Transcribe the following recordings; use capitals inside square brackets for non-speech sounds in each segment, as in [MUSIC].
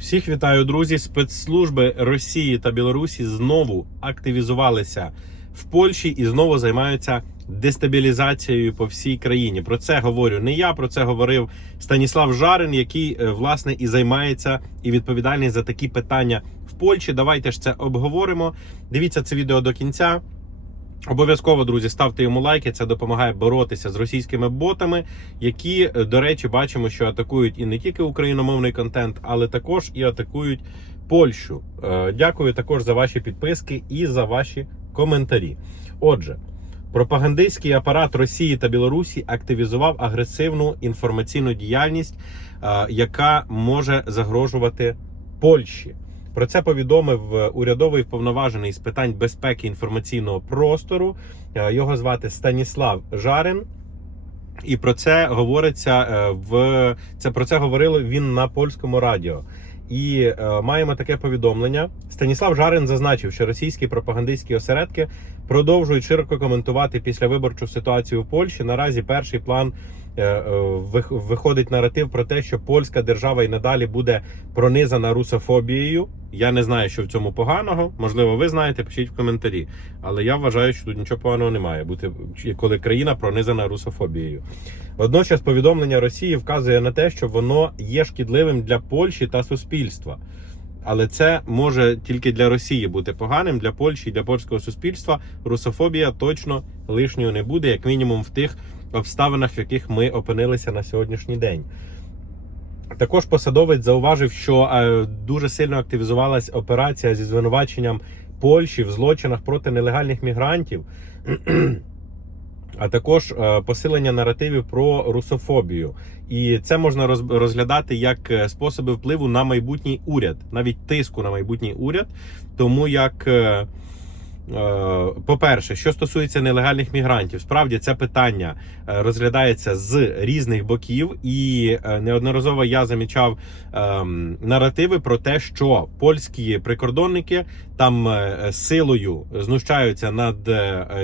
Всіх вітаю, друзі. Спецслужби Росії та Білорусі знову активізувалися в Польщі і знову займаються дестабілізацією по всій країні. Про це говорю не я. Про це говорив Станіслав Жарин, який е, власне і займається і відповідальний за такі питання в Польщі. Давайте ж це обговоримо. Дивіться це відео до кінця. Обов'язково, друзі, ставте йому лайки. Це допомагає боротися з російськими ботами, які, е, до речі, бачимо, що атакують і не тільки україномовний контент, але також і атакують Польщу. Е, Дякую також за ваші підписки і за ваші коментарі. Отже, пропагандистський апарат Росії та Білорусі активізував агресивну інформаційну діяльність, е, яка може загрожувати Польщі. Про це повідомив е, урядовий вповноважений з питань безпеки інформаційного простору. Е, Його звати Станіслав Жарин. І про це говориться е, в це про це говорили він на польському радіо. І е, маємо таке повідомлення. Станіслав Жарин зазначив, що російські пропагандистські осередки продовжують широко коментувати післявиборчу ситуацію в Польщі. Наразі перший план е, е, виходить наратив про те, що польська держава і надалі буде пронизана русофобією. Я не знаю, що в цьому поганого. Можливо, ви знаєте, пишіть в коментарі. Але я вважаю, що тут нічого поганого немає бути, коли країна пронизана русофобією. Водночас повідомлення Росії вказує на те, що воно є шкідливим для Польщі та суспільства. Але це може тільки для Росії бути поганим, для Польщі і для польського суспільства русофобія точно лишньою не буде, як мінімум в тих обставинах, в яких ми опинилися на сьогоднішній день. Також посадовець зауважив, що е, дуже сильно активізувалась операція зі звинуваченням Польщі в злочинах проти нелегальних мігрантів, [CLEARS THROAT] а також е, посилення наративів про русофобію. І це можна роз- розглядати як е, способи впливу на майбутній уряд, навіть тиску на майбутній уряд, тому як. Е, По-перше, що стосується нелегальних мігрантів, справді це питання е, розглядається з різних боків, і е, неодноразово я замічав ем, наративи про те, що польські прикордонники там силою знущаються над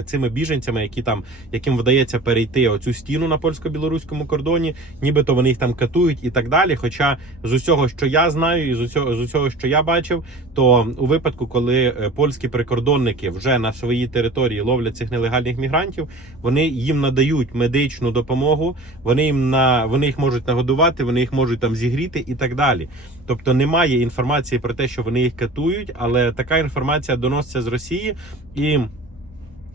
цими біженцями, які там яким вдається перейти оцю стіну на польсько-білоруському кордоні, нібито вони їх там катують і так далі. Хоча з усього, що я знаю, і з усього, з усього, що я бачив, то у випадку, коли польські прикордонники вже на своїй території ловлять цих нелегальних мігрантів, вони їм надають медичну допомогу, вони їм на вони їх можуть нагодувати, вони їх можуть там зігріти і так далі. Тобто немає інформації про те, що вони їх катують, але така інформація доноситься з Росії і.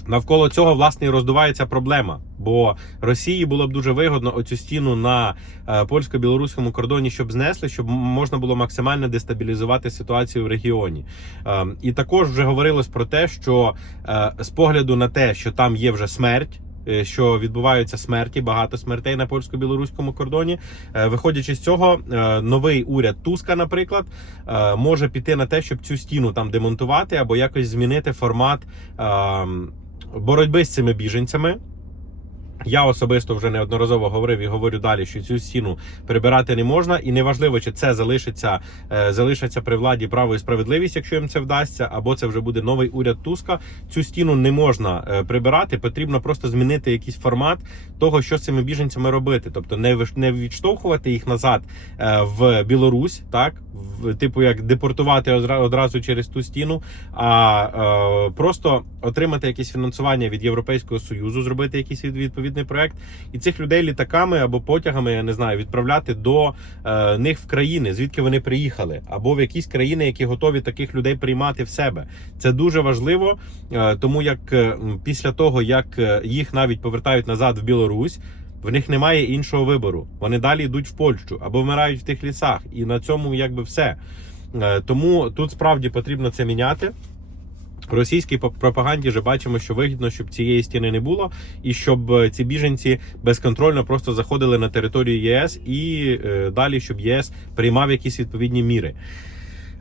Навколо цього власне і роздувається проблема, бо Росії було б дуже вигодно оцю стіну на е, польсько-білоруському кордоні, щоб знесли, щоб можна було максимально дестабілізувати ситуацію в регіоні. Е, І також вже говорилось про те, що е, з погляду на те, що там є вже смерть. е, Що відбуваються смерті, багато смертей на польсько-білоруському кордоні. Виходячи з цього, новий уряд Туска, наприклад, може піти на те, щоб цю стіну там демонтувати або якось змінити формат ем, боротьби з цими біженцями. Я особисто вже неодноразово говорив і говорю далі, що цю стіну прибирати не можна, і неважливо, чи це залишиться, е, залишиться при владі право і справедливість, якщо їм це вдасться, або це вже буде новий уряд Туска. Цю стіну не можна е, прибирати. Потрібно просто змінити якийсь формат того, що з цими біженцями робити. Тобто не не відштовхувати їх назад е, в Білорусь, так в типу як депортувати одра- одразу через ту стіну, а просто отримати якесь фінансування від Європейського союзу, зробити якийсь від- відповідний проект, і цих людей літаками або потягами, я не знаю, відправляти до е, них в країни, звідки вони приїхали, або в якісь країни, які готові таких людей приймати в себе. Це дуже важливо, е, тому як е, після того як е, їх навіть повертають назад в Білорусь. В них немає іншого вибору. Вони далі йдуть в Польщу або вмирають в тих лісах, і на цьому якби все. Е, Тому тут справді потрібно це міняти. В російській пропаганді вже бачимо, що вигідно, щоб цієї стіни не було, і щоб е, ці біженці безконтрольно просто заходили на територію ЄС і е, далі, щоб ЄС приймав якісь відповідні міри.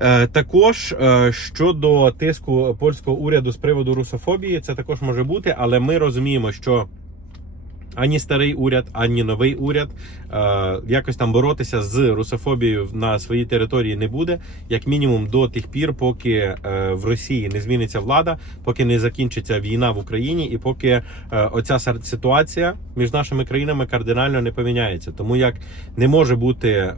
Е, Також щодо тиску польського уряду з приводу русофобії, це також може бути, але ми розуміємо, що ані старий уряд, ані новий уряд е, якось там боротися з русофобією на своїй території не буде, як мінімум до тих пір, поки е, в Росії не зміниться влада, поки не закінчиться війна в Україні, і поки е, оця ситуація між нашими країнами кардинально не поміняється. Тому як не може бути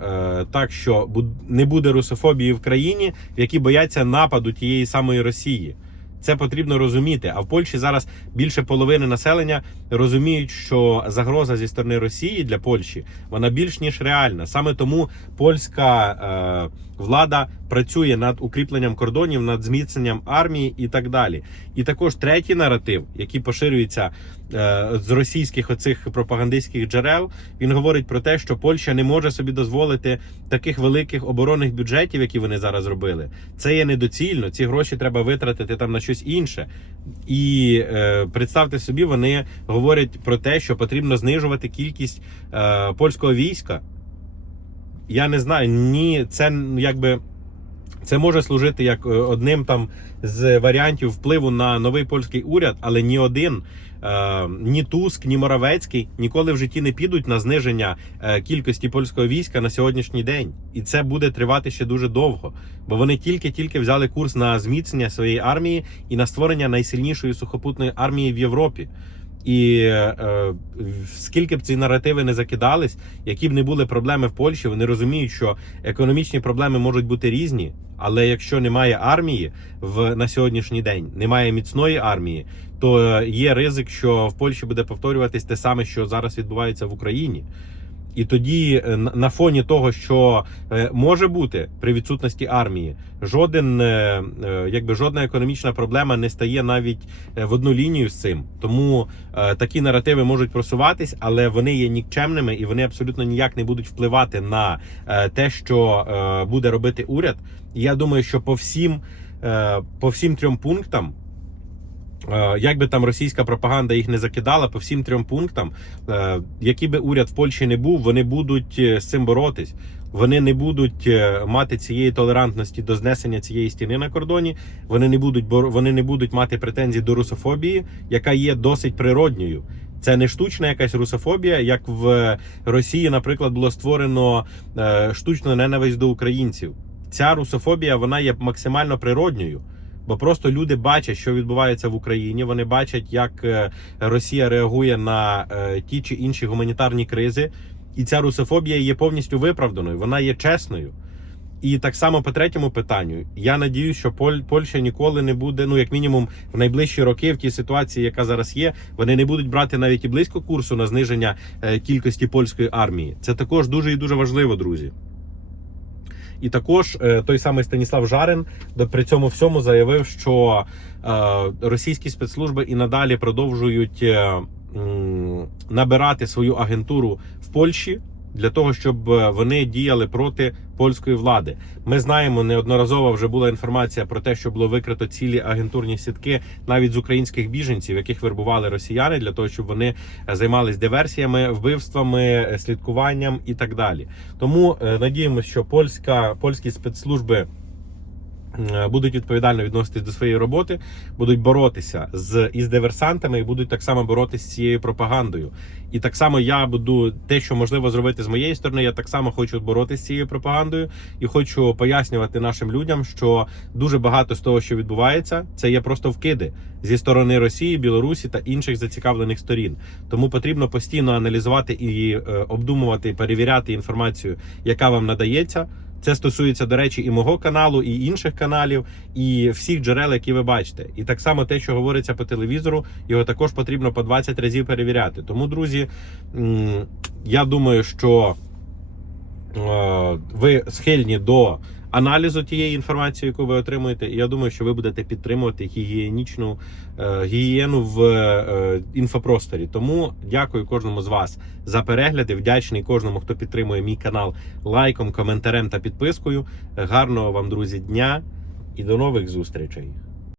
так, що не буде русофобії в країні, в якій бояться нападу тієї самої Росії. Це потрібно розуміти. А в Польщі зараз більше половини населення розуміють, що загроза зі сторони Росії для Польщі вона більш ніж реальна. Саме тому польська е, влада працює над укріпленням кордонів, над зміцненням армії і так далі. І також третій наратив, який поширюється е, з російських оцих пропагандистських джерел, він говорить про те, що Польща не може собі дозволити таких великих оборонних бюджетів, які вони зараз робили. Це є недоцільно. Ці гроші треба витратити там на щось інше. І е, представте собі, вони говорять про те, що потрібно знижувати кількість е, польського війська. Я не знаю, ні, це якби. Це може служити як е, одним там з варіантів впливу на новий польський уряд, але ні один, е, ні Туск, ні Моравецький ніколи в житті не підуть на зниження е, кількості польського війська на сьогоднішній день. І це буде тривати ще дуже довго, бо вони тільки-тільки взяли курс на зміцнення своєї армії і на створення найсильнішої сухопутної армії в Європі. І е, скільки б ці наративи не закидались, які б не були проблеми в Польщі, вони розуміють, що економічні проблеми можуть бути різні, але якщо немає армії в на сьогоднішній день, немає міцної армії, то е, є ризик, що в Польщі буде повторюватись те саме, що зараз відбувається в Україні. І тоді, е, на- фоні того, що е, може бути при відсутності армії, жоден, е, якби жодна економічна проблема не стає навіть в одну лінію з цим. Тому такі наративи можуть просуватись, але вони є нікчемними і вони абсолютно ніяк не будуть впливати на те, що буде робити уряд. І я думаю, що по всім, по всім трьом пунктам. Е, Як би там російська пропаганда їх не закидала по всім трьом пунктам, е, який би уряд в Польщі не був, вони будуть е, з цим боротись. Вони не будуть мати цієї толерантності до знесення цієї стіни на кордоні. Вони не будуть бор- вони не будуть мати претензій до русофобії, яка є досить природньою. Це не штучна якась русофобія, як в Росії, наприклад, було створено штучну ненависть до українців. Ця русофобія вона є максимально природньою. Бо просто люди бачать, що відбувається в Україні. Вони бачать, як е, Росія реагує на е, ті чи інші гуманітарні кризи, і ця русофобія є повністю виправданою, вона є чесною. І так само по третьому питанню, я надіюсь, що Поль, Польща ніколи не буде, ну як мінімум, в найближчі роки, в тій ситуації, яка зараз є, вони не будуть брати навіть і близько курсу на зниження е, кількості польської армії. Це також дуже і дуже важливо, друзі. І також е, той самий Станіслав Жарин до- при цьому всьому заявив, що е, російські спецслужби і надалі продовжують е, набирати свою агентуру в Польщі для того, щоб е, вони діяли проти польської влади. Ми знаємо, неодноразово вже була інформація про те, що було викрито цілі агентурні сітки навіть з українських біженців, яких вербували росіяни для того, щоб вони е, займались диверсіями, вбивствами, е, слідкуванням і так далі. Тому надіємося, що польська польські спецслужби. Е, Будуть відповідально відноситись до своєї роботи, будуть боротися з із диверсантами і будуть так само боротися з цією пропагандою. І так само я буду те, що можливо зробити з моєї сторони. Я так само хочу боротися з цією пропагандою і хочу пояснювати нашим людям, що дуже багато з того, що відбувається, це є просто вкиди зі сторони Росії, Білорусі та інших зацікавлених сторін. Тому потрібно постійно аналізувати і е, обдумувати, перевіряти інформацію, яка вам надається. Це стосується, до речі, і мого каналу, і інших каналів, і всіх джерел, які ви бачите. І так само те, що говориться по телевізору, його також потрібно по 20 разів перевіряти. Тому, друзі, я думаю, що е, ви схильні до аналізу тієї інформації, яку ви отримуєте. І я думаю, що ви будете підтримувати гігієнічну е, гігієну в е, інфопросторі. Тому дякую кожному з вас за перегляди. Вдячний кожному, хто підтримує мій канал лайком, коментарем та підпискою. Гарного вам, друзі, дня і до нових зустрічей.